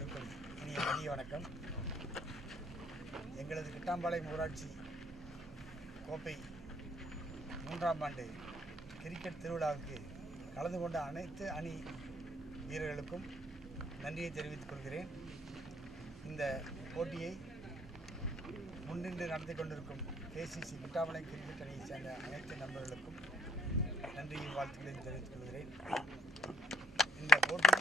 அனைவருக்கும் இனிய மதிய வணக்கம். எங்களது கிட்டாம்பாளையம் ஊராட்சி கோப்பை 3ஆம் ஆண்டு கிரிக்கெட் திருவிழாவுக்கு கலந்து கொண்ட அனைத்து அணி வீரர்களுக்கும் நன்றியை தெரிவித்துக் கொள்கிறேன். இந்த போட்டியை முன்னின்று நடத்தி கொண்டிருக்கும் KCC கிட்டாம்பாளையம் கிரிக்கெட் அணியை சேர்ந்த அனைத்து நண்பர்களுக்கும் நன்றியை வாழ்த்துக்களையும் தெரிவித்துக் கொள்கிறேன். இந்த போட்டி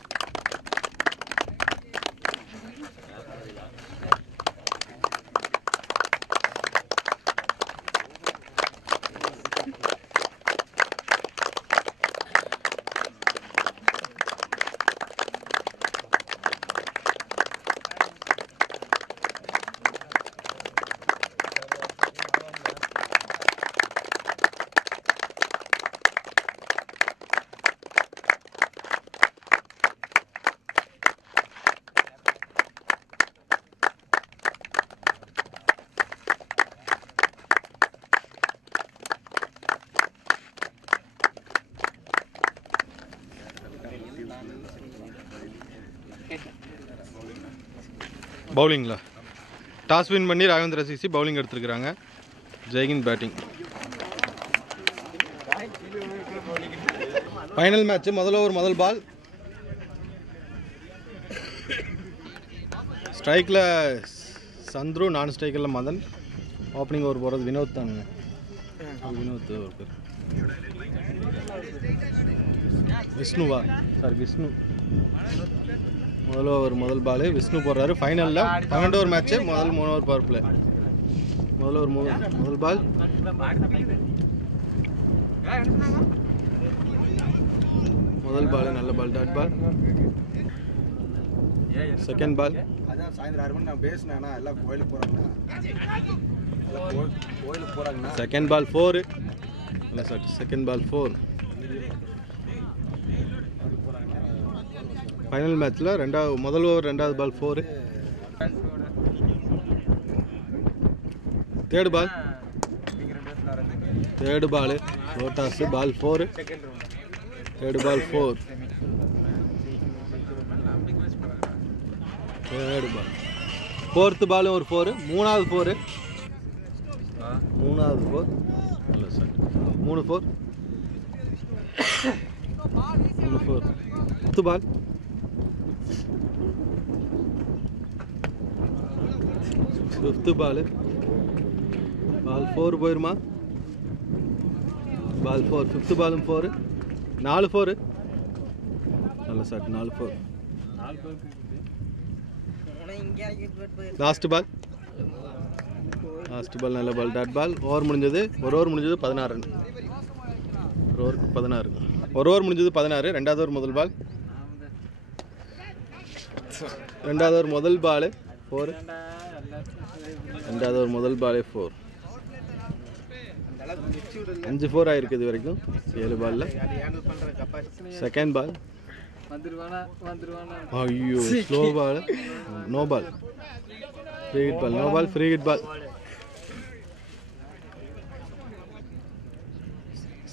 பவுலிங்களா டாஸ் வின் பண்ணி ராகவேந்திர சிசி பவுலிங் எடுத்துருக்குறாங்க. ஜெய்ஹிந்த் பேட்டிங். Final match. முதல் ஓவர் முதல் பால். ஸ்ட்ரைக்கில் சந்துரு, நான் ஸ்ட்ரைக்கில் மதன். ஓப்பனிங் ஓவர் போகிறது வினோத் தானுங்க. வினோத் ஒரு பேர் விஷ்ணுவா சார் விஷ்ணு. முதல் ஓவர் முதல் பால் விஷ்ணு போடுறாரு. ஃபைனலில் 12 ஓவர் மேட்ச்சு. முதல் 3 ஓவர் பவர் பிளே. முதல் ஓவர் முதல் பால். முதல் பால் நல்ல பால், டாட் பால். செகண்ட் பால். அதான் சாயந்தரம் 6 மணி நான் பேசினேன்னா எல்லாம் கோயிலுக்கு போகிறாங்கண்ணா. Second ball 4. இல்லை சார், செகண்ட் பால் 4. ஃபைனல் மேட்ச்சில் முதல் ஓவர் ரெண்டாவது ball 4. Third ball. Third ball லோட்டாஸ். Ball 4. Third ball 4. Third ball. Fourth பாலும் ஒரு 4. மூணாவது 4. மூணாவது 4. இல்லை sir, 3 4. 3 4. Fifth ball. Fifth ball. Ball 4 போயிருமா? பால் 4. ஃபிஃப்த்து பாலும் 4. 4 4. நல்ல shot. 4 4. Last ball. Last ball நல்ல பால், டாட் பால். ஓவர் முடிஞ்சது. ஒரு ஓவர் முடிஞ்சது 16 ரன். ஒரு ஓவருக்கு 16. ஒரு ஓவர் முடிஞ்சது 16. ரெண்டாவது ஓவர் முதல் பால். ரெண்டாவது ஓவர் முதல் பால் 4. ரெண்டாவது ஓவர் முதல் பாலே 4. 5 4 ஆயிருக்கு இது வரைக்கும் 7 பால்ல. Second ball. ஐயோ, slow ball. No ball. Free hit ball. No ball, free hit ball.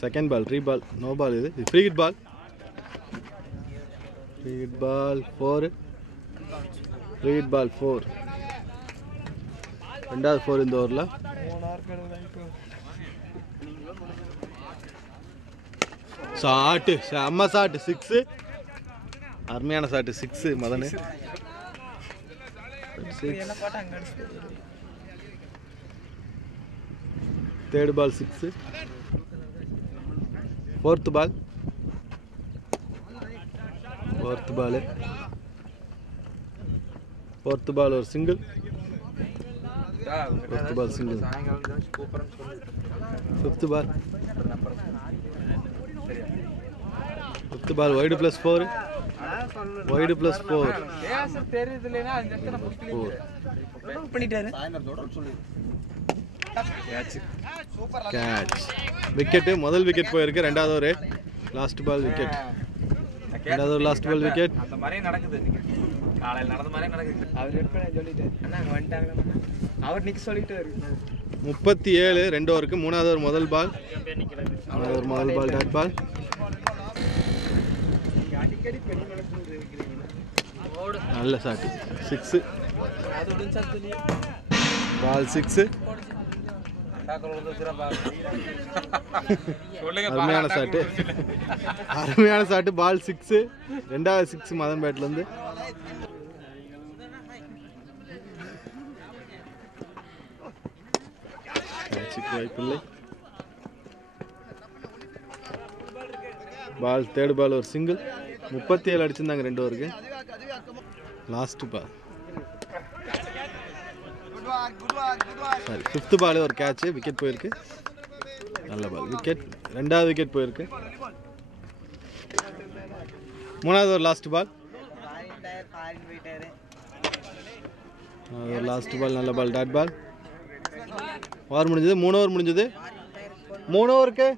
Second ball free ball. No ball. இது free hit ball. Free hit ball 4. Free hit ball 4. ரெண்டாவது 4 இந்த ஓவரில். ஷாட்டு, செம்ம ஷாட்டு. 6. அருமையான shot. 6 மதனு. Third ball 6. Fourth ball. Fourth ball. Fourth ball ஒரு single. Fourth ball single. Fifth ball. Fifth ball wide plus 4. Wide plus 4. Wicket. விக்கெட்டு. முதல் wicket போயிருக்கு. ரெண்டாவது ஒரு லாஸ்ட் பால் விக்கெட். ரெண்டாவது ஒரு லாஸ்ட் பால் விக்கெட். அந்த மாதிரி நடக்குது. காலையில் நடந்த மாதிரி நடக்குது. அவர் நிக்க சொல்லிட்டு 37. ரெண்டு ஓவருக்கு. மூணாவது ஒரு முதல் பால். மூணாவது ஒரு முதல் பால், டாட் பால். அடிக்கடி பெரிய மனசு நல்ல ஷாட்டு 6 பால் 6 அருமையான ஷாட்டு பால் 6 ரெண்டாவது 6 மதன் பேட்லேருந்து வாய்ப்பில்லை பால் தேர்ட் பால் ஒரு சிங்கிள் 37 அடிச்சிருந்தாங்க 2 ஓவருக்கு லாஸ்ட் பால் சரி 5th பால் ஒரு கேட்ச் விக்கெட் போயிருக்கு நல்ல பால் விக்கெட் ரெண்டாவது விக்கெட் போயிருக்கு மூணாவது ஒரு லாஸ்ட் பால் ஒரு லாஸ்ட் பால் நல்ல பால் டாட் பால் ஓவர் முடிஞ்சது 3 ஓவர் முடிஞ்சது 3 ஓவருக்கு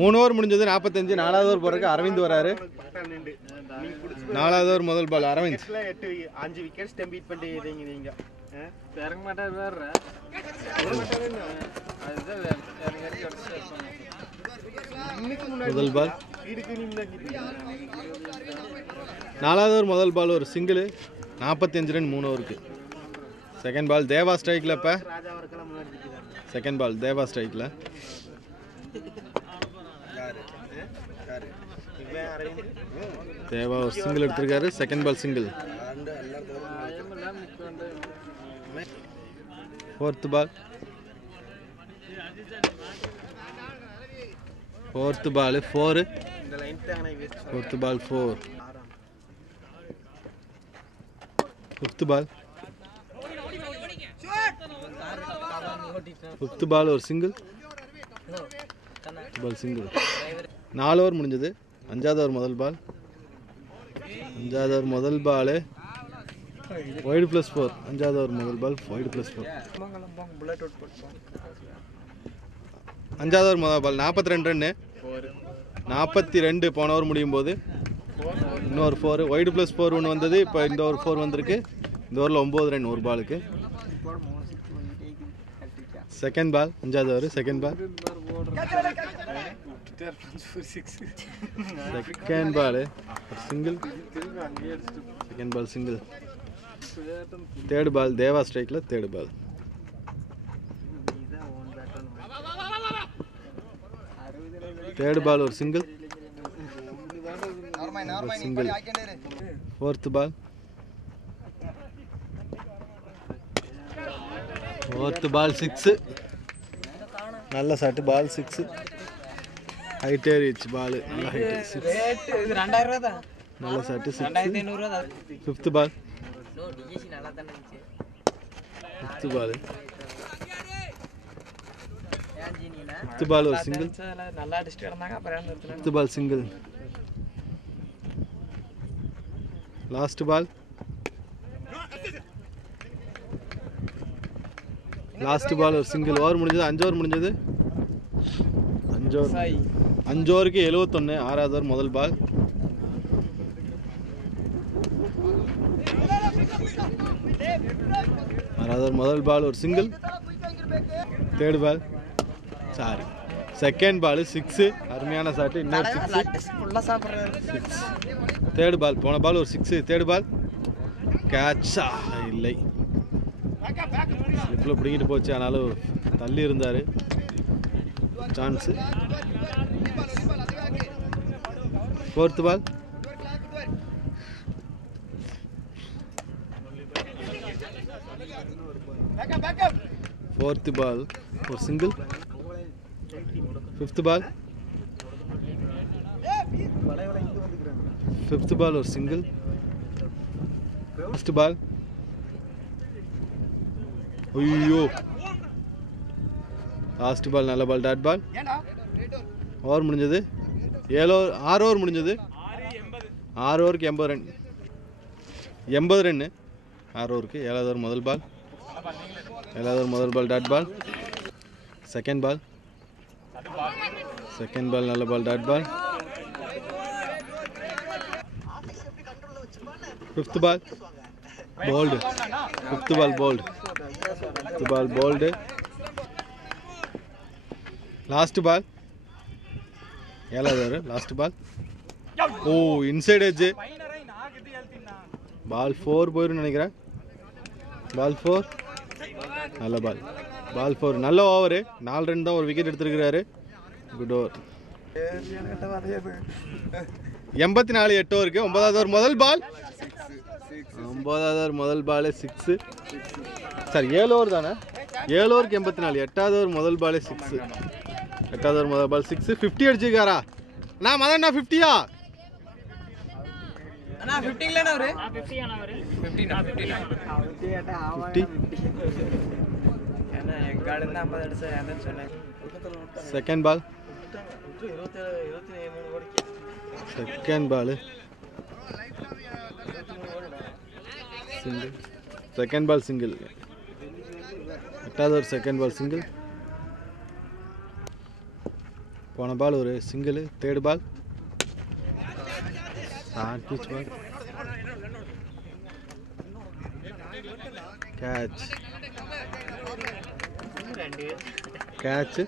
3 ஓவர் முடிஞ்சது 45 4வது ஓவர் போறதுக்கு அரவிந்த் வராரு 4வது ஓவர் முதல் பால் அரவிந்த் 5 விக்கெட்ஸ் டெம்பீட் பண்ணிட்டீங்க நீங்க இறங்க மாட்டார் வேற முதல் பால் 4வது ஓவர் முதல் பால் ஒரு சிங்கிள் 45 ரன் 3 ஓவருக்கு செகண்ட் பால் தேவா ஸ்ட்ரைக்கில் இப்போ செகண்ட் பால் தேவா ஸ்ட்ரைக்கில் தேவா ஒரு சிங்கிள் எடுத்திருக்காரு செகண்ட் பால் சிங்கிள் 4th பால் 4th பால் 4 4th பால் 4 5th பால் 5th பால் ஒரு சிங்கிள் பால் சிங்கிள் 4 ஓவர் முடிஞ்சது 5வது ஓவர் முதல் பால் 5வது ஓவர் முதல் பால் வைடு +4 5வது ஓவர் முதல் பால் வைடு +4 5வது ஓவர் முதல் பால் 42 ரன்னு 42 போன ஓவர் முடியும் போது இன்னொரு 4 வைடு +4 ஒன்று வந்தது இப்போ இந்த ஓவர் 4 வந்திருக்கு இந்த ஓவரில் 9 ரன் ஒரு பாலுக்கு செகண்ட் பால் 5வது over second ball second ball single second ball single third ball Deva ஸ்ட்ரைக்கில் தேர்ட் பால் தேர்ட் பால் ஒரு சிங்கிள் சிங்கிள் 4th பால் 4th பால் 6 நல்ல ஷாட்டு பால் 6 ஹைட்டே ரீச் பால் நல்ல ஹைட் 6 நல்ல ஷாட்டு 6 5th பால் 5th பால் 5th பால் ஒரு சிங்கிள் நல்லா அடிச்சிட்டு கிடந்தாங்க அப்புறம் 5th ball single last ball last ball ஒரு சிங்கிள் ஓவர் முடிஞ்சது 5 ஓவர் முடிஞ்சது 5 ஓவருக்கு 71 6வது ஓவர் முதல் பால் 6வது ஓவர் முதல் பால் ஒரு single third ball sorry second ball 6 அருமையான ஷாட்டு இன்னொரு 6 தேர்ட் பால் போன பால் ஒரு 6 தேர்ட் பால் கேட்சா இல்லை ஸ்லிப்பில் பிடிங்கிட்டு போச்சு ஆனாலும் தள்ளி இருந்தார் சான்ஸு 4th பால் 4th பால் ஒரு சிங்கிள் 5th பால் 5th பால் ஒரு சிங்கிள் 1st பால் ஐயோ லாஸ்ட் பால் நல்ல பால் டாட் பால் ஓவர் முடிஞ்சது 6 ஓவர் முடிஞ்சது 6 ஓவருக்கு 80 ரன் 80 ரன்னு 6 ஓவருக்கு 7வது ஓவர் முதல் பால் 7வது ஓவர் முதல் ball dot ball second ball நல்ல ball dot ball 5th ball bowled 5th ball bowled 5th ball bowled last ball 7வது ஓவர் லாஸ்ட் பால் ஓ இன்சைட் எட்ஜ் பால் 4 போயிடும் நினைக்கிறேன். பால் 4 நல்ல பால். பால் 4 நல்ல ஓவர். 4 ரன் தான் ஒரு விக்கெட் எடுத்துருக்கிறாரு. Good over. 84 8 ஓவருக்கு 9வது ஓவர் முதல் பால். 9வது ஓவர் முதல் பால் 6. சார் 7 ஓவர் தானே? 7 ஓவருக்கு 84. 8வது ஓவர் முதல் பால் 6. 8வது ஓவர் முதல் பால் 6. 50 அடிச்சிருக்காரா? நான் மதன் 50யா? அண்ணா 50 இல்லனா அவரு 50 ஆனா அவரு 50 கேட்டா அவன் 50 ஏன்னா எங்க ஆளு தான் 50 அடிச்சா என்ன சொன்னேன். Second ball. 23 ஓடிக்கு second ball. Single. Second ball single. 8வது ஓவர் செகண்ட் பால் சிங்கிள். போன பால் ஒரு single. Third ball short pitch ball. Catch. Catch.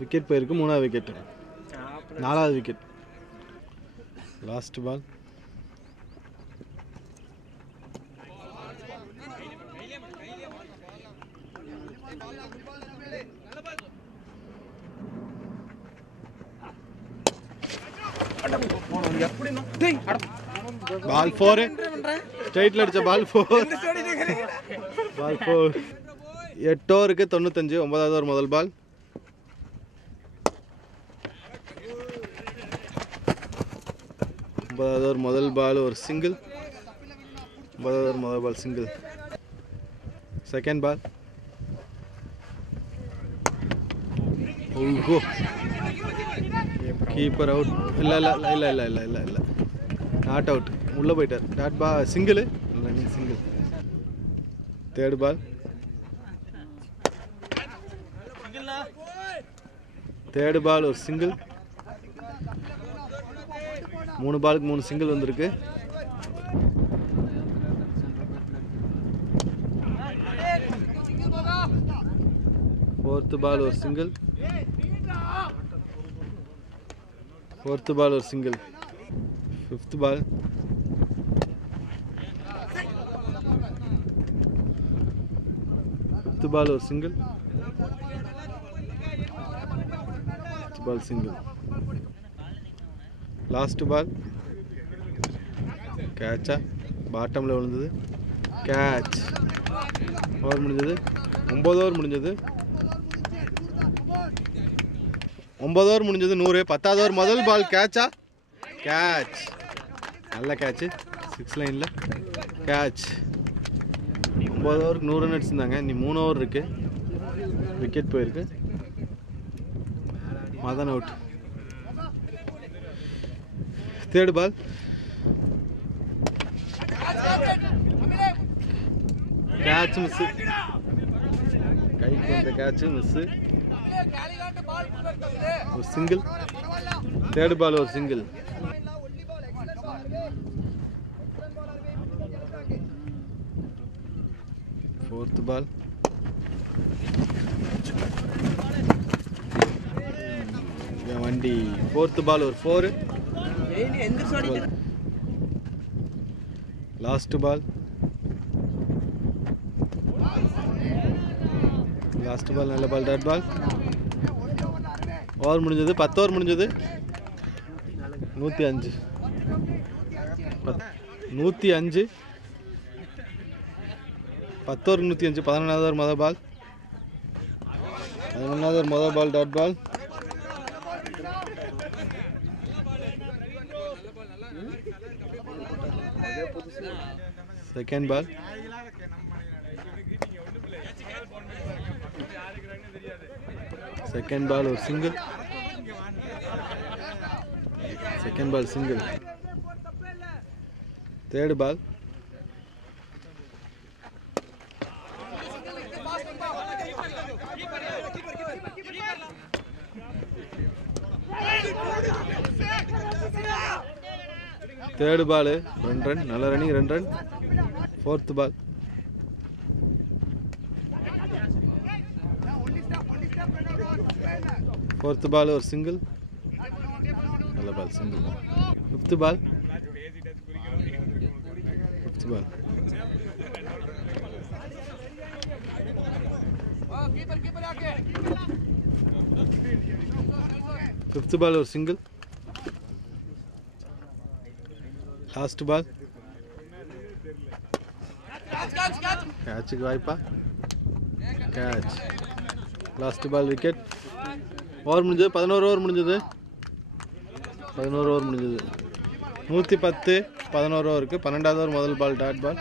Wicket போயிருக்கு. 3வது விக்கெட். 4வது விக்கெட். Last ball. பால் 4. ஸ்ட்ரைட்ல அடிச்ச பால் 4. பால் 4. 8 ஓவருக்கு 95. 9வது ஓவர் முதல் பால். 9வது ஓவர் முதல் பால் ஒரு சிங்கிள். 9வது ஓவர் முதல் பால் சிங்கிள். செகண்ட் பால். ஓஹோ கீப்பர் அவுட். இல்லை இல்லை இல்லை இல்லை இல்லை இல்லை இல்லை நாட் அவுட். உள்ளே போயிட்டார். டாட் பா single. Running single. Third ball. Third ball ஒரு சிங்கிள். 3 பாலுக்கு 3 சிங்கிள் வந்திருக்கு. ஃபோர்த் பால் ஒரு சிங்கிள். ஃபோர்த் பால் ஒரு single. Fifth ball. Fifth ball ஒரு single. Fifth ball single. Last ball. கேட்சா? பாட்டமில் விழுந்தது. கேட்ச். ஓவர் முடிஞ்சது. 9 ஓவர் முடிஞ்சது. 9 ஓவர் முடிஞ்சது 100. 10வது ஓவர் முதல் பால் கேட்சா? கேட்ச். நல்ல கேட்ச். 6 லைனில் கேட்ச். 9 ஓவருக்கு 100 ரன் அடிச்சிருந்தாங்க. இனி 3 ஓவர் இருக்கு. விக்கெட் போயிருக்கு. Madan out. Third ball. Catch miss. கைக்கு வந்த கேட்ச் மிஸ். ஒரு சிங்கிள். தேர்ட் பால் ஒரு சிங்கிள். ஃபோர்த் பால். வண்டி. ஃபோர்த் பால் ஒரு 4. Last ball. லாஸ்ட் பால் நல்ல பால். Dot ball. ஓவர் முடிஞ்சது. 10 ஓவர் முடிஞ்சது. 105. 105. 10 ஓவர் 105. 11வது ஓவர் முதல் பால். 11வது ஓவர் முதல் ball. Dot ball. Second ball. Second ball ஒரு single. Second ball single. Third ball. Third ball 2 run. நல்ல running 2 run. Fourth ball. Fourth ball ஒரு single. நல்ல ball single. Fifth ball. Sixth ball. Fifth ball ஒரு single. Last ball. கேட்சுக்கு வாய்ப்பா? Catch. Last ball wicket. Over முடிஞ்சது. 11 over முடிஞ்சது. 11 over முடிஞ்சது. 110 11 ஓவருக்கு 12வது ஓவர் முதல் பால் டாட் பால்.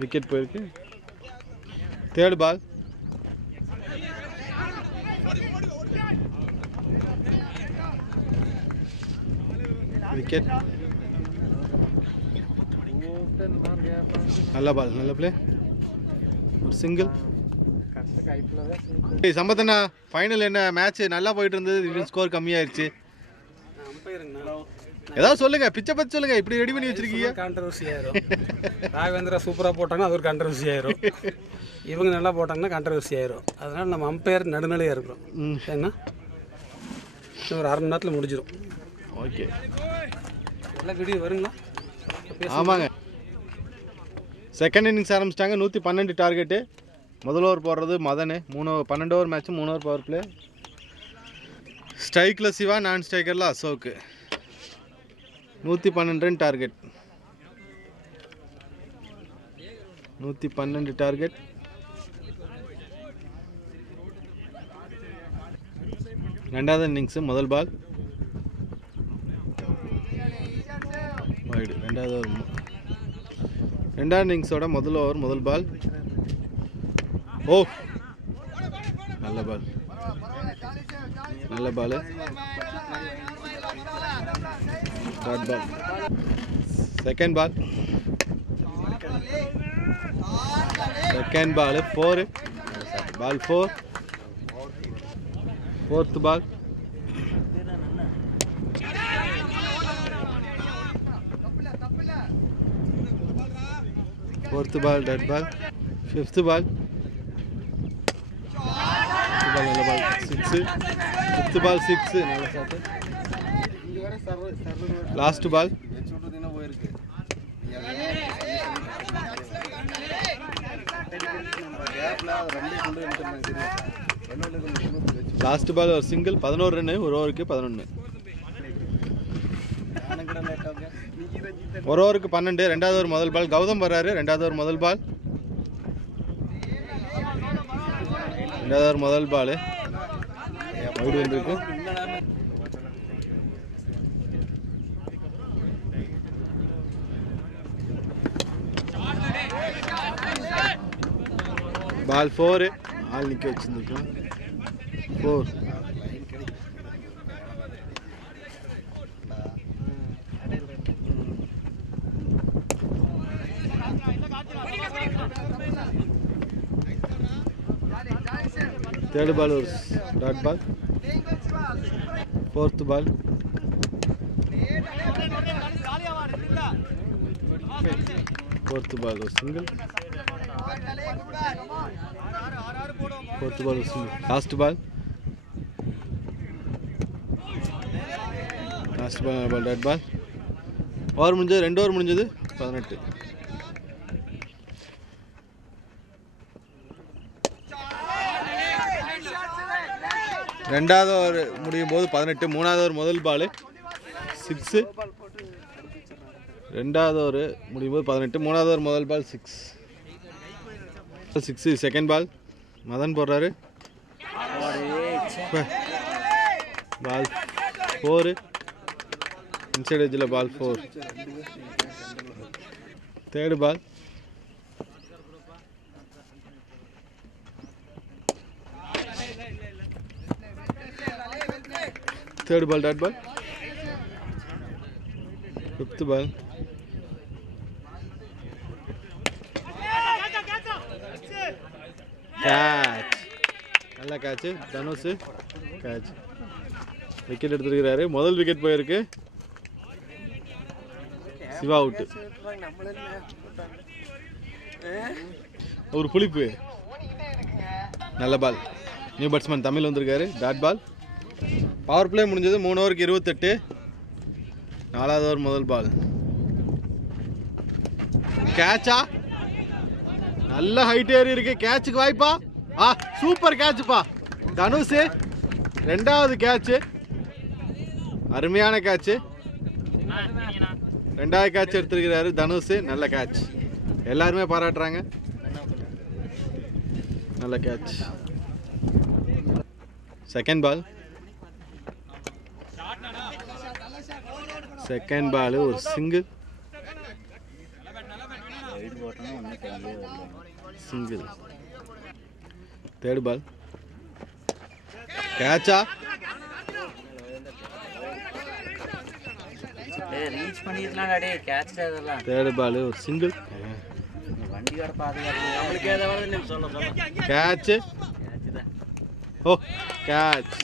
விக்கெட் போயிருக்கு. Third ball. விக்கெட். நல்ல பால், நல்ல பிளே. ஒரு சிங்கிள். சம்பத்தண்ணா, ஃபைனல் என்ன மேட்ச் நல்லா போயிட்டு இருந்தது, ஸ்கோர் கம்மியாயிருச்சு. ஏதாவது சொல்லுங்க, பிச்சை பத்தி சொல்லுங்க. இப்படி ரெடி பண்ணி வச்சிருக்கீங்க. கான்ட்ரவர்சி ஆயிரும். ராகவேந்திரா சூப்பராக போட்டாங்கன்னா அது ஒரு கான்ட்ரவர்சி ஆயிரும். இவங்க நல்லா போட்டாங்கன்னா கான்ட்ரவர்சி ஆயிரும். அதனால நம்ம அம்பையர் நடுநிலையாக இருக்கிறோம். ஏன்னா ஒரு அரை மணி நேரத்தில் முடிஞ்சிடும். ஓகே, எல்லாம் வீடியோ வருங்களா? ஆமாங்க. செகண்ட் இன்னிங்ஸ் ஆரம்பிச்சிட்டாங்க. 112 டார்கெட்டு. முதல் ஓவர் போடுறது Madan. 12 over match, 3 over power play. ஸ்ட்ரைக்கில் சிவா, நான் ஸ்ட்ரைக்கரில் அசோக். 112 run target. 112 டார்கெட். ரெண்டாவது இன்னிங்ஸு முதல் பால் வைடு. ரெண்டாவது ஓவர், ரெண்டாவது இன்னிங்ஸோட முதல் ஓவர் முதல் பால். ஓ, நல்ல பால், நல்ல ball. Dot ball. Second ball. Second ball 4. Ball 4. Fourth ball. Fourth ball dead ball. Fifth ball. நல்ல பால் 6. Fifth ball 6. நல்ல shot. Last ball. Last ball ஒரு சிங்கிள். 11 ரன். ஒரு ஓவருக்கு 11. ஒரு ஓவருக்கு 12. ரெண்டாவது ஓவர் முதல் பால். கௌதம் வர்றாரு. ரெண்டாவது ஓவர் முதல் பால். ரெண்டாவது ஓவர் முதல் பால் வைடு வந்திருக்கு. பால் 4. ஆள் நிற்க வச்சுருந்துருக்கோம். 4. தேர்ட் பால் ஒரு dot ball. Fourth ball. Fourth ball ஒரு சிங்கிள். ஃபோர்த் பால் ஒரு single. Last ball. Last ball dot ball. Over முடிஞ்சது. 2 ஓவர் முடிஞ்சது. 18. ரெண்டாவது ஓவர் முடியும் போது 18. மூணாவது ஓவர் முதல் பால் 6. ரெண்டாவது ஓவர் முடியும் போது 18. மூணாவது ஓவர் முதல் பால் 6. செகண்ட் பால். மதன் போடுறாரு. பால் 4. இன்சைட் எட்ஜில் ball 4. Third ball. Third ball, dot ball. Fifth ball. Catch. நல்ல catch. தனுஷ் catch. விக்கெட் எடுத்துருக்கிறாரு. முதல் விக்கெட் போயிருக்கு. சிவா அவுட். ஒரு புளிப்பு. நல்ல பால். நியூ பேட்ஸ்மேன் தமிழ் வந்திருக்காரு. Dot ball. பவர் பிளே முடிஞ்சது. 3 ஓவருக்கு 28. 4வது ஓவர் முதல் பால். கேட்சா? நல்ல ஹைட் ஏறி இருக்கு. கேட்சுக்கு வாய்ப்பா? சூப்பர் கேட்சுப்பா தனுஷ். 2வது கேட்சு. அருமையான கேட்சு. 2வது கேட்ச் எடுத்திருக்கிறாரு தனுஷ். நல்ல கேட்ச். எல்லாருமே பாராட்டுறாங்க. நல்ல catch. Second ball. Second ball ஒரு சிங்கிள். சிங்கிள். Third ball. கேட்சா? ரீச் பண்ணிடலாம் டே. கேட்ச் அதெல்லாம். தேர்ட் பால் ஒரு சிங்கிள். வண்டியோட பாதுகாப்பு நம்மளுக்கு ஏதாவது சொல்ல கேட்ச். ஓ கேட்ச்.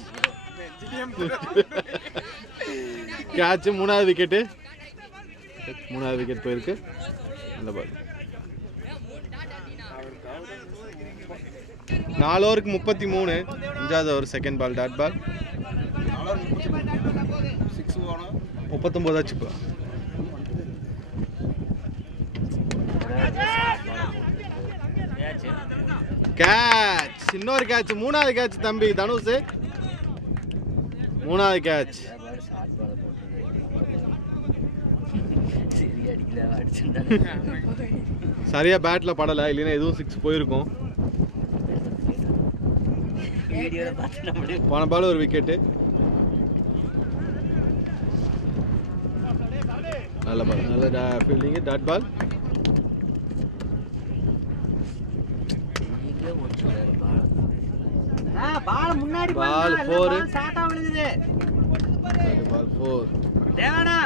கேட்ச். 3வது விக்கெட்டு. 3வது விக்கெட் போயிருக்கு. நல்ல பால். 4 ஓவருக்கு 33. 5வது over second ball. Dot ball. 39 ஆச்சுப்பா. கேட்ச். இன்னொரு கேட்ச். 3வது கேட்ச் தம்பி தனுஷ். 3வது கேட்ச். சரியா பேட்ல படல, இல்லைன்னா எதுவும் 6 போயிருக்கும். போன பால் ஒரு விக்கெட்டு. நல்ல பால். நல்ல ஃபீல்டிங். Dot ball. பால் முன்னாடி பால் 4. ஷாட்டா விழுகுது. பால் 4. தேவாடா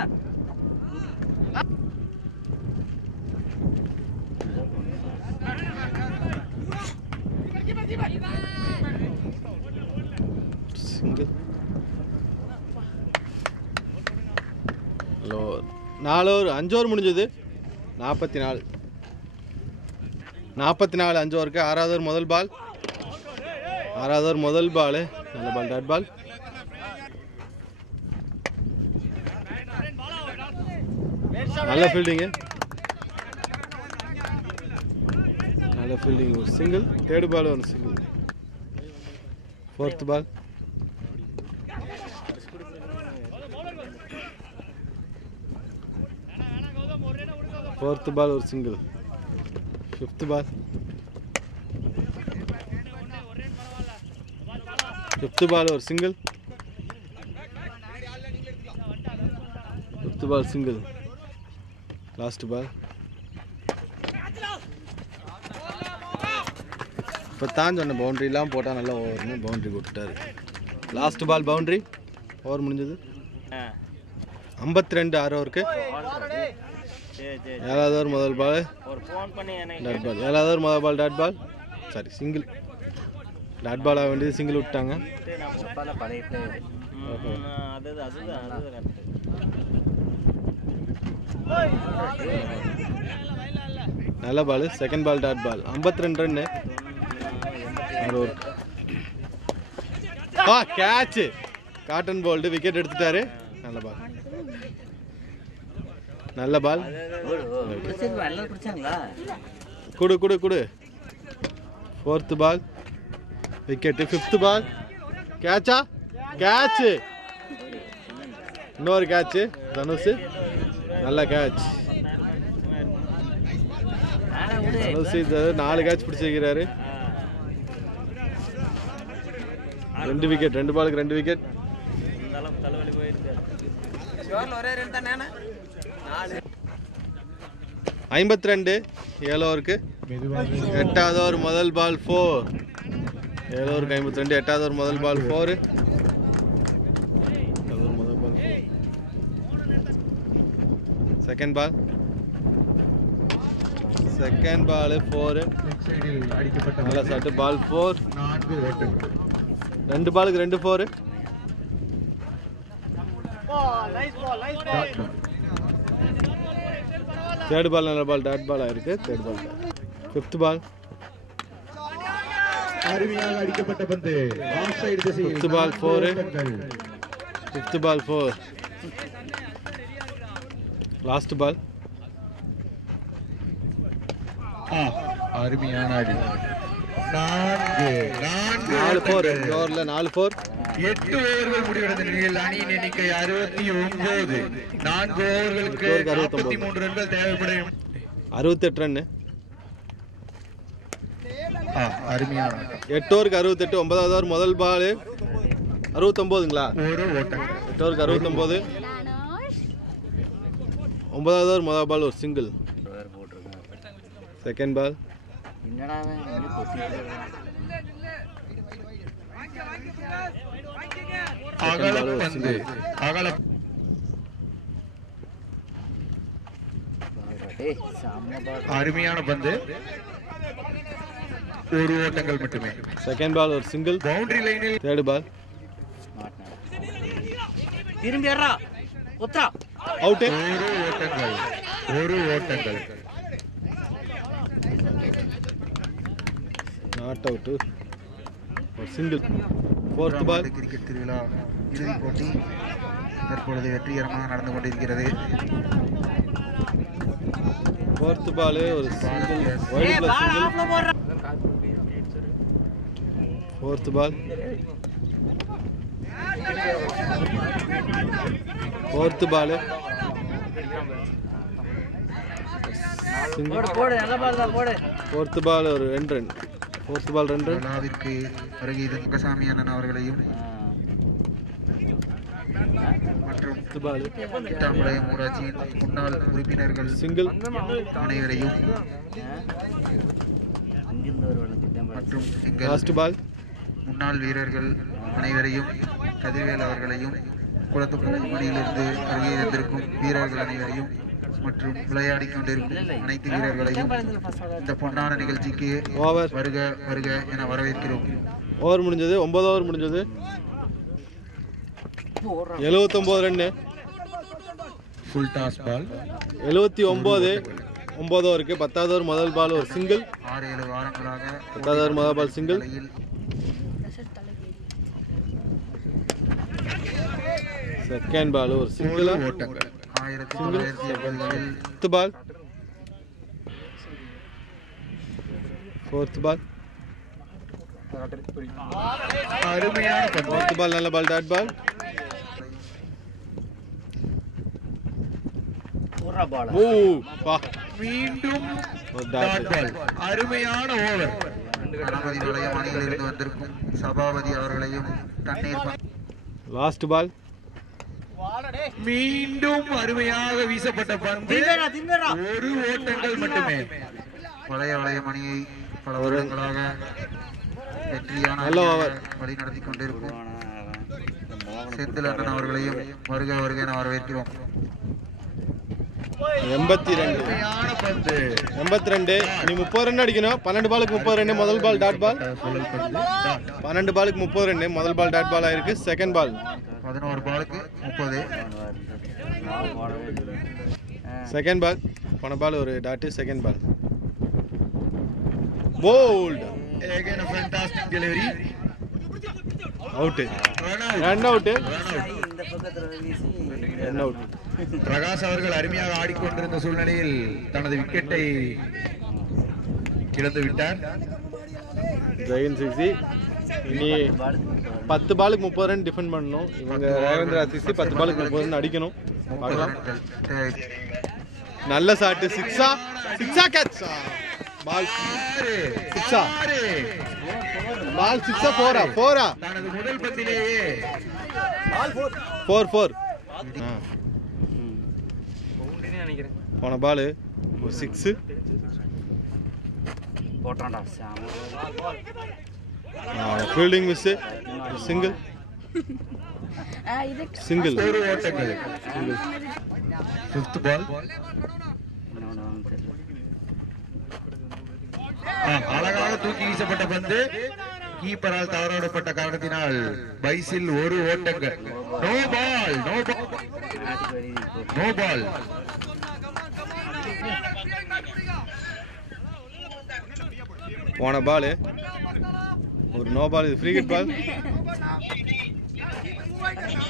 சிங்கிள். 4 ஓவர் 5 ஓவர் முடிஞ்சது. 44. 5 ஓவருக்கு. 6வது ஓவர் முதல் பால். 6வது ஓவர் முதல் பால். நல்ல பால். டாட் பால். நல்ல ஃபீல்டிங்கு. நல்ல ஃபீல்டிங். ஒரு சிங்கிள். தேர்ட் பால் ஒரு சிங்கிள். 4th பால். 4th பால் ஒரு சிங்கிள். 5th பால். 5th பால் ஒரு single. 5th ball single. Last ball. இப்போ தான் சொன்ன பவுண்ட்ரிலாம் போட்டால் நல்லா ஓவர்னு பவுண்ட்ரி போட்டுட்டாரு. Last ball boundary. ஓவர் முடிஞ்சது. 52. 6 ஓவருக்கு. 7வது ஓவர் முதல் பால். டாட் பால். 7வது ஓவர் முதல் ball. Dot ball. Sorry single. Dot ball ஆக வேண்டியது சிங்கிள் விட்டாங்க. நல்ல ball. Second ball. Dot ball. 52 run. Catch. Caught and bowled. Wicket எடுத்துட்டாரு. நல்ல பால். நல்ல பால். குடு குடு குடு. 4th ball. Wicket. 5th ball. கேட்சா? கேட்ச். இன்னொரு கேட்ச் தனுஷ். நல்ல கேட்ச். தனுஷ் 4 கேட்ச் பிடிச்சிருக்கிறாரு. 2 விக்கெட். 2 பாலுக்கு 2 விக்கெட். 52. 7 ஓவருக்கு. 8வது ஓவர் முதல் பால் 4. 7 ஓவருக்கு 52. 8வது ஓவர் முதல் பால் 4. Second ball. Second ball 4. நல்ல ஷாட். பால் 4. 2 பாலுக்கு 2 4. தேர்ட் பால் நல்ல பால். டாட் பால் ஆயிருக்கு. Third ball. 5th ball. அருமையாக அடிக்கப்பட்ட பந்து ஆஃப் சைடு திசையில். Fifth ball 4. Fifth ball 4. Last ball. அருமையான அடி. 4 4 ஓவர்ல 4 4. 8 ஓவர்கள் முடிவடைந்த நிலையில் அணியின் எண்ணிக்கை 69. 4 ஓவர்களுக்கு 43 ரன்கள் தேவைப்படும். 68 ரன். அருமையான 8 ஓவருக்கு 68. 9வது ஓவர் முதல் பால் 69ங்களா? ஒரு ஓட்டம். 8 ஓவருக்கு 69. 9வது ஓவர் முதல் பால் ஒரு சிங்கிள். செகண்ட் பால். அருமையான பந்து, ஒரு ஓட்டங்கள் மட்டுமே. செகண்ட் பால் ஒரு சிங்கிள். பவுண்டரி லைனில். தேர்ட் பால் திரும்பிடுறா உத்தா அவுட். ஒரு ஓட்டங்கள் நாட் அவுட். ஒரு சிங்கிள். Fourth ball. கிரிக்கெட் திருவிழா இறுதிப் போட்டி தற்பொழுது வெற்றிகரமாக நடந்து கொண்டிருக்கிறது. ஃபோர்த் பால் ஒரு single. Wide plus single. Fourth ball. Fourth ball போடு நல்ல பால் தான் போடு. ஃபோர்த் பால் ஒரு 2 ரன். ஃபோர்த் பால் 2 ரன். விழாவிற்கு வருகை தங்கசாமி அண்ணன் அவர்களையும் மற்றும் தாம்பரம் ஊராட்சியின் முன்னாள் உறுப்பினர்கள் சிங்கிள் அனைவரையும் மற்றும் எங்கள் லாஸ்ட் பால். முன்னாள் வீரர்கள் அனைவரையும், கதிர்வேல் அவர்களையும், குளத்துப்படியிலிருந்து வருகை தந்திருக்கும் வீரர்கள் அனைவரையும் மற்றும் விளையாடிக் கொண்டிருக்கும் அனைத்து வீரர்களையும் இந்த பொன்னான நிகழ்ச்சிக்கு ஓவர் வருக வருக என வரவேற்கிறோம். ஓவர் முடிஞ்சது. 9 ஓவர் முடிஞ்சது. 79 ரன்னு. ஃபுல் டாஸ் பால். 79. 9 ஓவருக்கு 10வது ஓவர் முதல் பால் ஒரு சிங்கிள். 6-7 வாரங்களாக 10வது ஓவர் முதல் பால் சிங்கிள். செகண்ட் பால் ஒரு சிங்கிள். ஓட்டங்கள் 1970களில். ஃபிஃப்த் பால். ஃபோர்த் பால். அருமையான பந்து. ஃபோர்த் பால் நல்ல பால். டாட் பால். ஓ பா. மீண்டும் ஒரு டாட் டாட். பால். அருமையான ஓவர். கணபதி நிலையம் அணியிலிருந்து வந்திருக்கும் சபாபதி அவர்களையும் தண்ணீர் லாஸ்ட் பால். மீண்டும் அருமையாக வீசப்பட்ட பந்து, ஒரு ஓட்டங்கள் மட்டுமே. வளைய மணியை பல வருடங்களாக வெற்றியான நல்ல ஓவர் வழி நடத்தி கொண்டிருக்கும் செந்தில் அண்ணன் அவர்களையும் வருக வருக என வரவேற்கிறோம். 82. 82. நீ 30 ரன் அடிக்கணும். 12 பாலுக்கு 30 ரன். முதல் பால் டாட் பால். 12 பாலுக்கு 30 ரன். முதல் பால் டாட் பால் ஆயிருக்கு. செகண்ட் பால் 11 பாலுக்கு 30. Second ball. போன பால் ஒரு dot. Second ball bowled. Again a fantastic delivery. Out. Run out. Run out. Prakash அவர்கள் அருமையாக ஆடிக்கொண்டிருந்த சூழ்நிலையில் தனது விக்கெட்டை இழந்து விட்டார். ஜெகன் சிசி இனி 10 பாலுக்கு 30 ரன் டிஃபெண்ட் பண்ணணும். இவங்க ரேவேந்திர சிசி 10 பாலுக்கு 30 ரன் அடிக்கணும். பார்க்கலாம். நல்ல ஷாட். சிக்ஸா கேட்ச். பால் சிக்ஸா. பால் சிக்ஸா ஃபோரா. தனது முதல் பந்திலேயே 4 போன பால் ஒரு 6 போட்டான்டா. Fielding miss. சிங்கிள். ஒரு ஓட்டங்கள். 5th பால். அழகாக தூக்கி வீசப்பட்ட பந்து கீப்பரால் தவறவிடப்பட்ட காரணத்தினால் பைசில் ஒரு ஓட்டங்கள். No ball. போன பால் ஒரு நோ பால். இது free hit ball.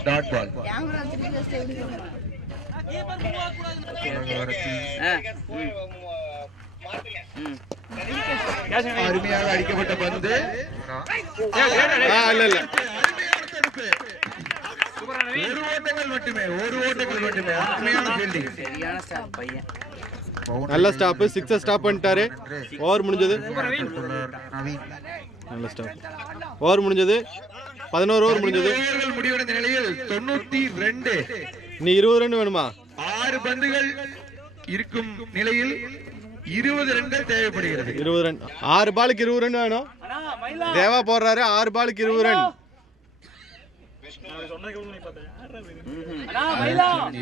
Dot ball. அருமையாக அடிக்கப்பட்ட பந்து. இல்ல இல்ல, ஒரு ஓட்டங்கள் மட்டுமே, ஒரு ஓட்டங்கள் மட்டுமே. அருமையான ஃபீல்டிங். நல்ல ஸ்டாப். 6 ஸ்டாப் பண்ணிட்டாரு. ஓவர் முடிஞ்சது. நல்ல ஸ்டாப். ஓவர் முடிஞ்சது. 11 ஓவர் முடிஞ்சது. முடிவடைந்த நிலையில் 92. நீ 20 ரன் வேணுமா? 6 பந்துகள் இருக்கும் நிலையில் 20 ரன்கள் தேவைப்படுகிறது. 20 ரன். 6 பாலுக்கு 20 ரன் வேணும். தேவா போடுறாரு. 6 பாலுக்கு 20 ரன்.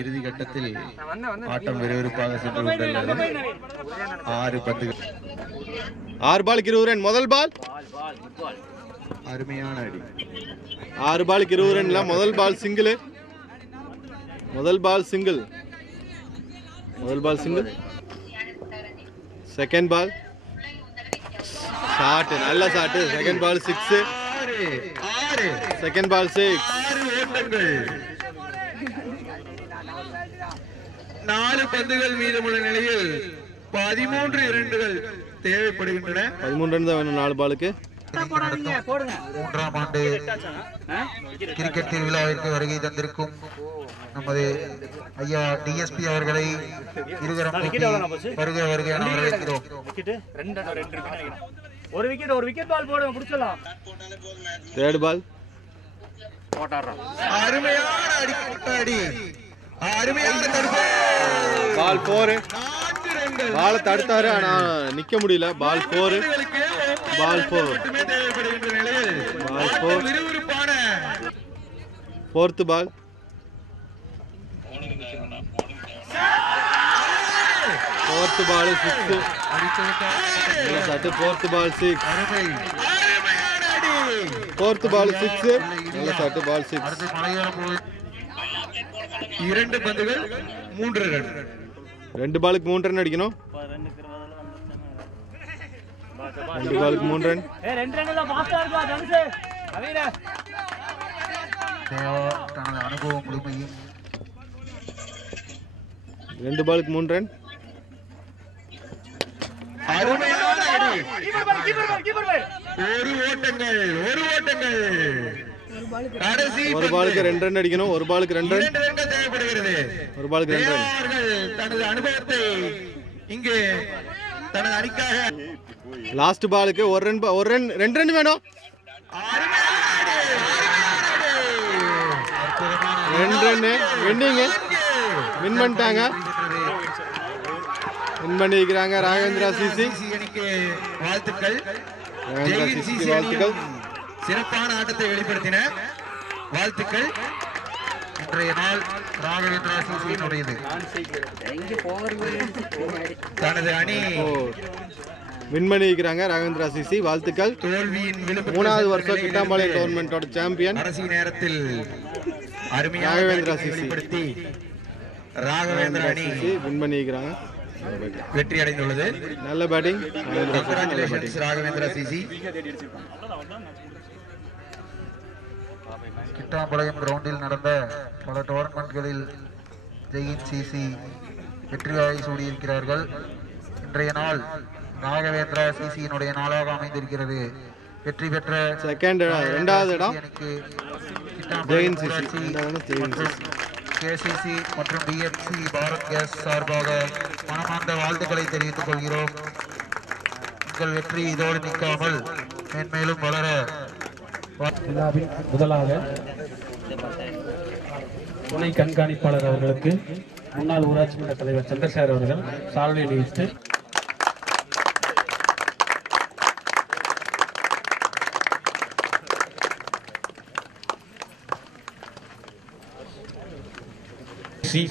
இறுதி கட்டத்தில் ஆட்டம் விறுவிறுப்பாக சென்று கொண்டுள்ளது. 6 பந்துகள். 6 பாலுக்கு 20 ரன். முதல் பால் அருமையான அடி. 6 பாலுக்கு 20 ரன்ல முதல் பால் சிங்கிள். முதல் பால் சிங்கிள். முதல் ball single. Second ball shot. நல்ல shot. Second ball 6. 6 second ball 6. 6 ஓட்டங்கள். 4 பந்துகள் மீதமுள்ள நிலையில் 13 இரண்டுகள் தேவைப்படுகின்றன. 13 ரன் தான் வேணும் 4 பாலுக்கு. 3ஆம் ஆண்டு கிரிக்கெட் திருவிழாவிற்கு வருகை தந்திருக்கும் நமது ஐயா டிஎஸ்பி அவர்களை இருகரம் வருக வருக என வரவேற்கிறோம். ஒரு விக்கெட் பால் போடுங்க, புடிச்சலாம். தேர்ட் பால். அருமையான அடி. அருமையான தடுப்பு. பால் 4. பாலை தடுத்தாரு, ஆனா நிக்க முடியல. பால் 4. பால் 4. மட்டுமே தேவைப்படுகின்ற நிலையில் பால் 4. விறுவிறுப்பான fourth ball. Fourth ball 6. Shot. Fourth ball 6. Fourth ball 6. நல்ல சட்டு. பால் 6. 2 பந்துகள் 3 ரன். 2 பாலுக்கு 3 ரன் அடிக்கணும். 2 பாலுக்கு 3 ரன். தனது அனுபவம் முழுமையும் 2 பாலுக்கு 3 ரன். அருமையான அடி. ஒரு ஓட்டங்கள். கடைசி ஒரு பாலுக்கு 2 ரன் அடிக்கணும். ஒரு பாலுக்கு 2 ரன். 2 ரன்கள் தேவைப்படுகிறது. ஒரு பாலுக்கு 2 ரன். அவர்கள் தனது அனுபவத்தை இங்கு தனது அணிக்காக லாஸ்ட் பாலுக்கு 1 ரன். 1 ரன் 2 ரன் வேணும். 2 ரன் வின்னிங். வின் பண்ணிட்டாங்க. வின் பண்ணிக்கிறாங்க ராகவேந்திரா சிசி. அணிக்கு வாழ்த்துக்கள். ராகவேந்திரா சிசிக்கு வாழ்த்துக்கள். சிறப்பான ஆட்டத்தை வெளிப்படுத்தின வாழ்த்துக்கள். இன்றைய நாள் ராகவேந்திரா சிசியினுடையது. தனது அணி வின் பண்ணிக்கிறாங்க ராகவேந்திரா சிசி. வாழ்த்துக்கள். தோல்வியின் விளிம்பு 3வது வருஷம் கிட்டாம்பாளையம் டோர்னமெண்டோட சாம்பியன் கடைசி நேரத்தில் அருமையான ராகவேந்திரா பேட்டிங்கை சிசி. வெளிப்படுத்தி ராகவேந்திரா அணி வின் பண்ணிக்கிறாங்க. வெற்றி அடைந்துள்ளது. நல்ல batting. Congratulations Raghavendra CC. Kittampalayam கிரவுண்டில் நடந்த பல டோர்னமெண்ட்களில் ஜெயின் சிசி வெற்றி வாகை சூடியிருக்கிறார்கள். இன்றைய நாள் ராகவேந்திரா சிசியினுடைய நாளாக அமைந்திருக்கிறது. வெற்றி பெற்ற செகண்ட் 2வது இடம் அணிக்கு ஜெயின் சிசி. கேசிசி மற்றும் பிஎம்சி பாரத் கேஸ் சார்பாக மனமார்ந்த வாழ்த்துக்களை தெரிவித்துக் கொள்கிறோம். உங்கள் வெற்றி இதோடு நிற்காமல் மேன்மேலும் வளர. விழாவில் முதலாக துணை கண்காணிப்பாளர் அவர்களுக்கு முன்னாள் ஊராட்சி மன்ற தலைவர் சந்திரசேகர் அவர்கள் சால்வை அணிவித்து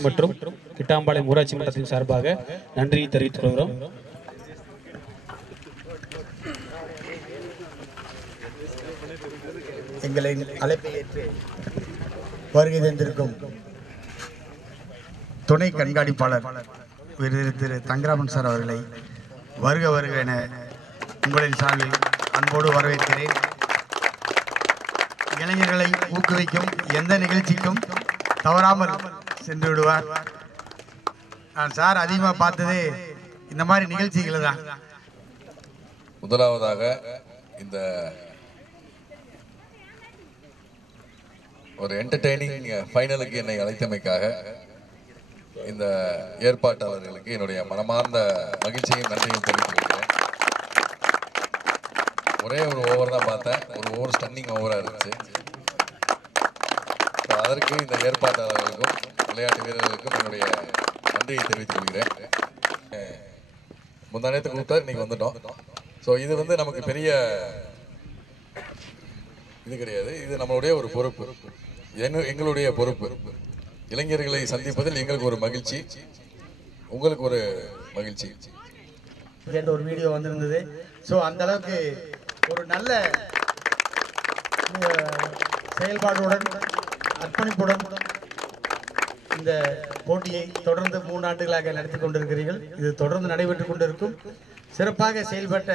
மற்றும் கிட்டாம்பாளையம் ஊராட்சி மன்றத்தின் சார்பாக நன்றியை தெரிவித்துக் கொள்கிறோம். எங்களின் அழைப்பை ஏற்று வருகை தந்திருக்கும் துணை கண்காணிப்பாளர் திரு தங்கராமன் சார் அவர்களை வருக வருக என உங்களின் சார்பில் அன்போடு வரவேற்கிறேன். இளைஞர்களை ஊக்குவிக்கும் எந்த நிகழ்ச்சிக்கும் தவறாமல் சென்று விடுவார். நான் சார் அதிகமாக பார்த்ததே இந்த மாதிரி நிகழ்ச்சிகளை தான். முதலாவதாக இந்த ஒரு என்டர்டெய்னிங் ஃபைனலுக்கு என்னை அழைத்தமைக்காக இந்த ஏற்பாட்டாளர்களுக்கு என்னுடைய மனமார்ந்த மகிழ்ச்சியும் நன்றியும் தெரிவித்துக் கொள்கிறேன். ஒரே ஒரு ஓவர் தான் பார்த்தேன், ஒரு ஓவர் ஸ்டன்னிங் ஓவராக இருந்துச்சு. அதற்கு இந்த ஏற்பாட்டாளர்களுக்கும் விளையாட்டு வீரர்களுக்கும் என்னுடைய நன்றியை தெரிவித்துக் கொள்கிறேன். முந்தானேத்து கூப்பிட்டா இன்னைக்கு வந்துட்டோம். ஸோ இது வந்து நமக்கு பெரிய இது கிடையாது, இது நம்மளுடைய ஒரு பொறுப்பு, எங்களுடைய பொறுப்பு. இளைஞர்களை சந்திப்பதில் எங்களுக்கு ஒரு மகிழ்ச்சி, உங்களுக்கு ஒரு மகிழ்ச்சி. கேட்ட ஒரு வீடியோ வந்திருந்தது. ஸோ அந்த அளவுக்கு ஒரு நல்ல செயல்பாடுடன் அர்ப்பணிப்புடன் இந்த போட்டியை தொடர்ந்து 3 ஆண்டுகளாக நடத்தி கொண்டிருக்கிறீர்கள். இது தொடர்ந்து நடைபெற்றுக் கொண்டிருக்கும். சிறப்பாக செயல்பட்ட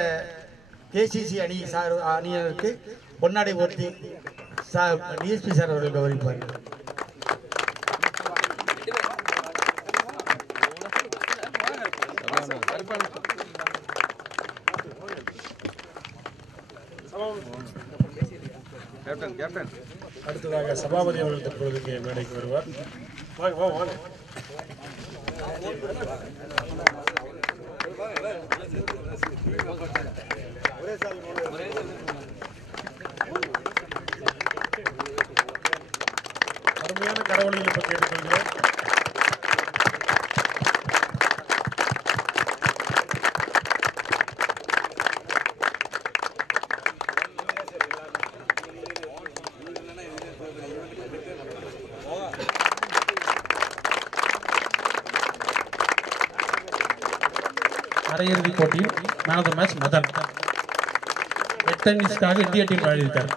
கேசிசி அணியினருக்கு பொன்னாடை போர்த்தி டிஎஸ்பி சார் அவர்கள் கௌரவிப்பார்கள். அடுத்ததாக சபாபதி அவர்கள் தற்போது இங்கே மேடைக்கு வருவார். வாங்க வாங்க. அருமையான கடவுளில் இப்ப கேட்டுக்கொள்கிறோம். அரையிறுதிப் போட்டியில் man of the match Madhan. West இண்டீஸ்க்காக இந்திய டீம் விளையாடியிருக்கார்.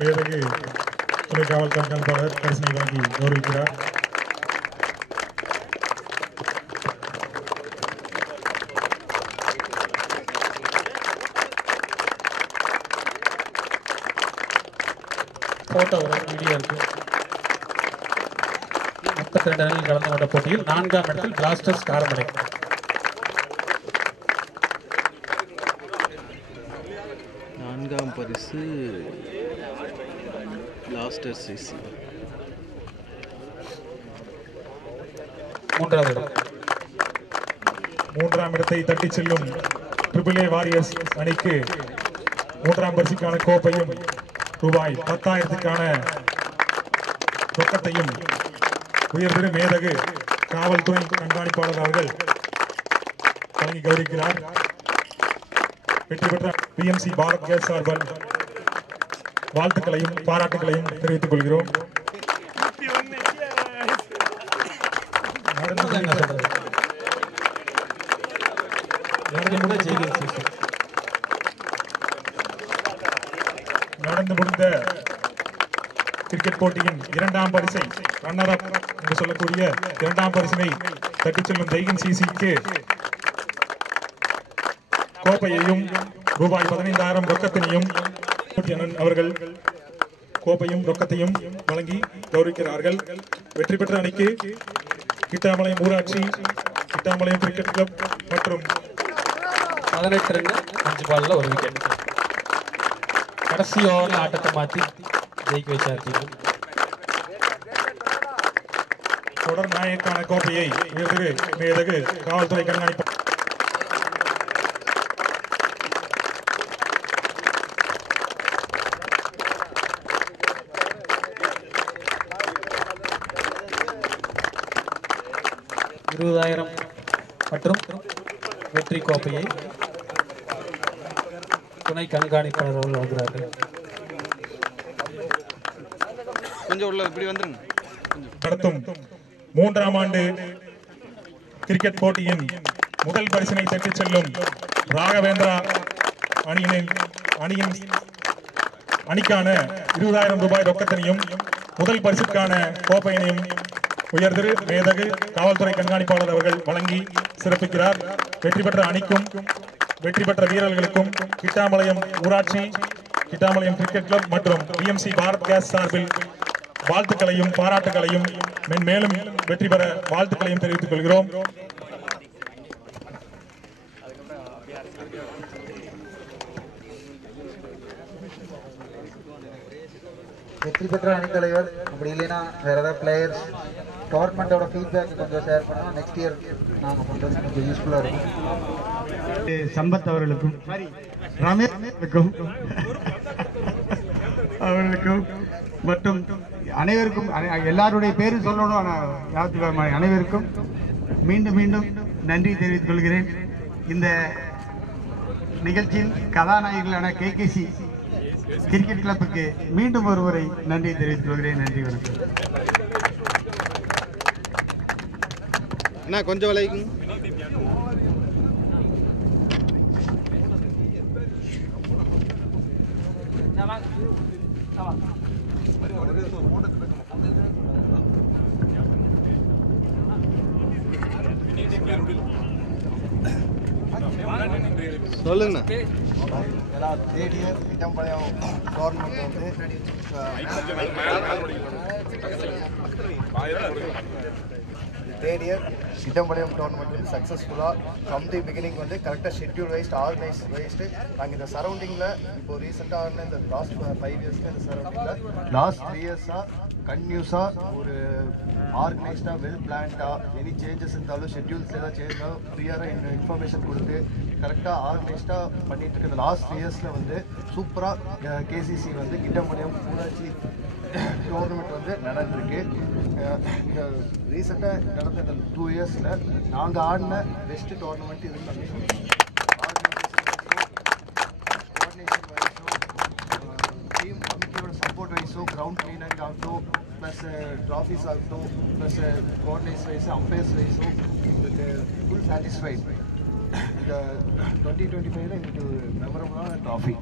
மேதகு துணை காவல் கண்காணிப்பாளர் பரிசினை வழங்கி கௌரவிக்கிறார். போட்டோ வீடியோ இருக்கு. 32 அணிகள் கலந்து கொண்ட போட்டியில் 4ஆம் இடத்தில் பிளாஸ்டர்ஸ் காரமடை. நான்காம் பரிசு பிளாஸ்டர்ஸ் சிசி. 3ஆம் இடத்தை தட்டி செல்லும் AAA வாரியர்ஸ் அணிக்கு 3ஆம் பரிசுக்கான கோப்பையும் ரூபாய் 10,000க்கான ரொக்கத்தையும் உயர்திரு மேதகு காவல்துறை கண்காணிப்பாளர் அவர்கள் வழங்கி கௌரவிக்கிறார். வெற்றி பெற்ற PMC பாரத் கேஸ் சார்பால் வாழ்த்துக்களையும் பாராட்டுகளையும் தெரிவித்துக் கொள்கிறோம். நடந்து முடிந்த கிரிக்கெட் போட்டியின் 2ஆம் பரிசை ரன்னர் அப் என்று சொல்லக்கூடிய 2ஆம் பரிசினை தட்டிச் செல்லும் தெய்கன் சிசிக்கு கோப்பையையும் ரூபாய் 15,000 ரொக்கத்தினையும் அவர்கள் கோப்பையும் ரொக்கத்தையும் வழங்கி கௌரவிக்கிறார்கள். வெற்றி பெற்ற அணிக்கு கிட்டாமலையம் ஊராட்சி, கிட்டாமலையம் கிரிக்கெட் கிளப் மற்றும் 18 ரன் 5 பால்ல ஒரு விக்கெட். கடைசி ஓவரில் ஆட்டத்தை மாற்றி ஜெயிக்க வச்சார். தொடர் நாயக்கான கோப்பையை மேதகு காவல்துறை கண்காணிப்பு $20,000 மற்றும் வெற்றி கோப்பையை துணை கண்காணிப்பாளர் அவர்கள் வழங்குகிறார்கள். கொஞ்சம் உள்ள இப்படி வந்துருங்க. நடத்தும் 3ஆம் ஆண்டு கிரிக்கெட் போட்டியின் முதல் பரிசினை தட்டிச் செல்லும் ராகவேந்திரா அணிக்கான 20,000 ரூபாய் ரொக்கத்தினையும் முதல் பரிசுக்கான கோப்பையினையும் உயர்திரு மேதகு காவல்துறை கண்காணிப்பாளர் அவர்கள் வழங்கி சிறப்பிக்கிறார். வெற்றி பெற்ற அணிக்கும் வெற்றி பெற்ற வீரர்களுக்கும் கிட்டாமலயம் ஊராட்சி, கிட்டாமலயம் கிரிக்கெட் கிளப் மற்றும் பிஎம்சி பாரத் கேஸ் சார்பில் வாழ்த்துக்களையும் பாராட்டுகளையும் மேலும் வெற்றி பெற வாழ்த்துக்களையும் தெரிவித்துக் கொள்கிறோம். வெற்றி பெற்ற அணித்தலைவர் அப்படி இல்லைன்னா வேற ஏதாவது பிளேயர்ஸ் டோர்னமெண்டோட ஃபீட்பேக் கொஞ்சம் ஷேர் பண்ணால் நெக்ஸ்ட் இயர் நாங்கள் பண்ணுறது கொஞ்சம் யூஸ்ஃபுல்லாக இருக்கும். சம்பத் அவர்களுக்கும் ரமேஷுக்கும் அவர்களுக்கும் மற்றும் அனைவருக்கும் எல்லாருடைய பேரும் சொல்லணும். ஆனால் அனைவருக்கும் மீண்டும் மீண்டும் நன்றி தெரிவித்துக் கொள்கிறேன். இந்த நிகழ்ச்சியின் கதாநாயகர்களான கேகேசி கிரிக்கெட் கிளப்புக்கு மீண்டும் ஒருமுறை நன்றி தெரிவித்துக் கொள்கிறேன். நன்றி, வணக்கம். என்ன கொஞ்சம் விளைக்கும் சொல்லுங்கண்ணா. தேர்ட் இயர் கிட்டம்பாளையம் கவர்மெண்ட் வந்து தேர்ட் இயர் கிட்டம்பாளையம் டோர்னமெண்ட் வந்து சக்ஸஸ்ஃபுல்லாக ஃப்ரம் தி பிகினிங் வந்து கரெக்டாக ஷெட்யூல் வைஸ்ட் ஆர்கனைஸ் வைஸ்ட்டு நாங்கள் இந்த சரௌண்டிங்கில் இப்போ ரீசெண்டாக ஆன இந்த லாஸ்ட் 5 இயர்ஸில் இந்த சரௌண்டிங்கில் லாஸ்ட் 3 இயர்ஸாக கன்டினியூஸாக ஒரு ஆர்கனைஸ்டாக வெல் பிளான்டாக எனி சேஞ்சஸ் இருந்தாலும் ஷெட்யூல்ஸ் ஏதாவது சேஞ்ச் ஆகும் ப்ரியராக இன்ஃபர்மேஷன் கொடுத்து கரெக்டாக ஆர்கனைஸ்டாக பண்ணிட்டு இருக்க லாஸ்ட் 3 இயர்ஸில் வந்து சூப்பராக கேசிசி வந்து கிட்டம்பாளையம் ஊராட்சி டோர்னமெண்ட் வந்து நடந்திருக்கு. இந்த ரீசெண்டாக நடந்த இந்த 2 இயர்ஸில் நாங்கள் ஆடின பெஸ்ட்டு டோர்னமெண்ட் இது பண்ணி கோஆர்டினேஷன் வைஸோ டீம் கமிட்டியோட சப்போர்ட் வைஸோ கிரவுண்ட் கிளீனிங் ஆகட்டும் ப்ளஸ் ட்ராஃபீஸ் ஆகட்டும் ப்ளஸ் கோஆர்டினேஷன் வைஸ் அம்பையர்ஸ் வைஸோ எங்களுக்கு ஃபுல் சாட்டிஸ்ஃபைட். இந்த 2025 எங்களுக்கு மெமரபுளான ட்ராஃபி.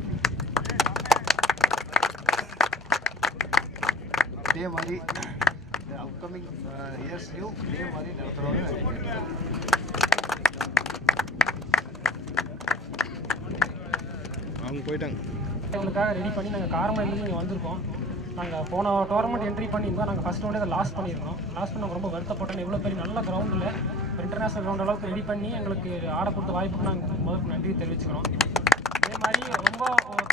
இதே மாதிரி அப்கமிங் இயர்ஸ்லையும் இதே மாதிரி நடத்துகிறோன்னு அவங்க போயிட்டாங்க. உங்களுக்காக ரெடி பண்ணி நாங்கள் காரமடையிலேருந்து இங்கே வந்திருக்கோம். நாங்கள் போன டோர்னமெண்ட் என்ட்ரி பண்ணியிருந்தோம். நாங்கள் ஃபஸ்ட் ஒன்றே அதை லாஸ் பண்ணியிருந்தோம். லாஸ் பண்ண ரொம்ப வருத்தப்பட்டோம். இவ்வளோ பெரிய நல்ல கிரவுண்டில் இன்டர்நேஷ்னல் கிரவுண்ட் அளவுக்கு ரெடி பண்ணி எங்களுக்கு ஆட கொடுத்த வாய்ப்புக்கு நாங்கள் முதல்ல நன்றி தெரிவிச்சுக்கிறோம். அதே மாதிரி ரொம்ப ஒரு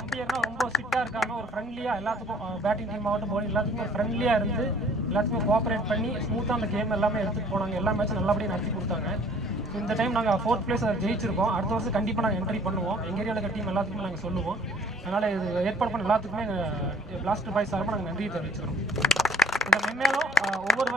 அம்பையர்னால் ரொம்ப ஸ்ட்ரிக்டாக இருக்காங்க. ஒரு ஃப்ரெண்ட்லியாக எல்லாத்துக்கும் பேட்டிங் டீம் ஆகட்டும் பவுலிங் எல்லாத்துக்குமே ஒரு ஃப்ரெண்ட்லியாக இருந்து எல்லாத்துக்குமே கோஆப்ரேட் பண்ணி ஸ்மூத்தாக அந்த கேம் எல்லாமே எடுத்துகிட்டு போனாங்க. எல்லா மேட்சும் நல்லபடியாக நடத்தி கொடுத்தாங்க. இந்த டைம் நாங்கள் 4th பிளேஸ் ஜெயிச்சிருக்கோம். அடுத்த வருஷம் கண்டிப்பாக நாங்கள் என்ட்ரி பண்ணுவோம். எங்கள் ஏரியாவில் இருக்க டீம் எல்லாத்துக்குமே நாங்கள் சொல்லுவோம். அதனால் இது ஏற்பாடு பண்ண எல்லாத்துக்குமே எங்கள் பிளாஸ்டர் பாய்ஸ் சார்பாக நாங்கள் நன்றி தெரிவிச்சுக்கிறோம். இந்த மென்மேலும் ஒவ்வொரு